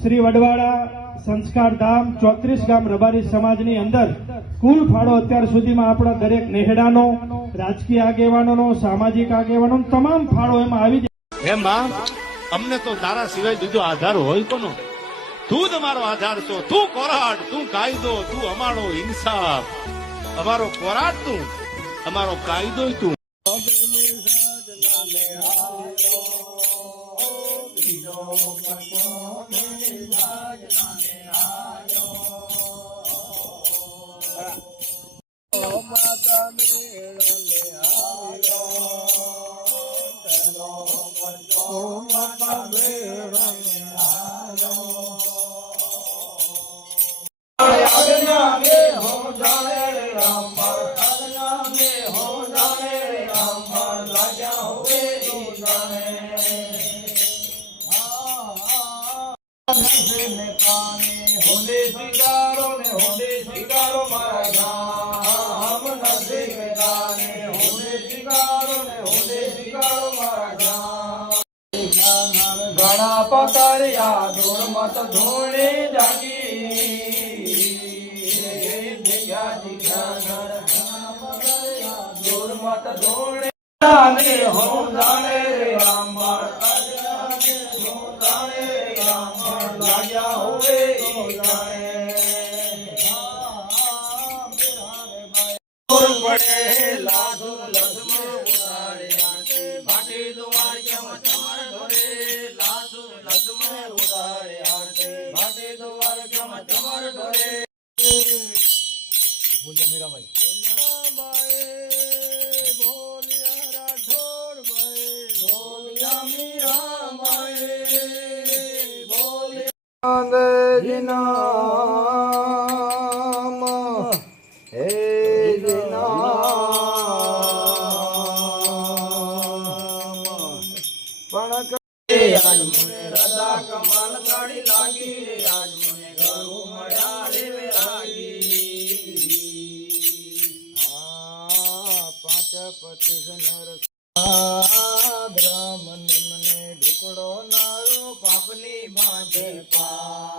શ્રી વડવાડા સંસ્કાર ધામ 34 ગામ રબારી સમાજની અંદર કુલ ફાળો અત્યાર સુધીમાં આપણા દરેક નેહડાનો, રાજકીય આગેવાનોનો, સામાજિક આગેવાનોનો તમામ ફાળો એમાં આવી જાય. હે માં, અમને તો તારા સિવાય બીજો આધાર હોય કોનો? તું જ અમારો આધાર છો. તું કોરાટ, તું કાયદો, તું અમારો ઇન્સાફ. અમારો કોરાટ તું, અમારો કાયદો તું. ઘણા પકડ્યા દૂર મત ધૂણી જાગી દૂર મત ધૂણી હો જાણે રે રામ લાગ્યા હોવે પડે લાધુ લધમાં ઉતારે આંટી ભાટી દુવાર કેમ ચમર ઢોરે લાધુ લધમાં ઉતારે આંટી ભાટી દુવાર કેમ ચમર ઢોરે બોલ્યા મીરાબાઈ બોલ્યા રાઠોડ ભાઈ બોલ્યા મીરાબાઈ બોલ્યા અંગજીનામ હે આજ મને રદા કમાલ કાઢી લાગી રે આજ મને ઘરું મળ્યા રે વેરાગી પાંચ પચીસ નર બ્રાહ્મણ મને ઢુકડો નારો પાપની બાંધે પા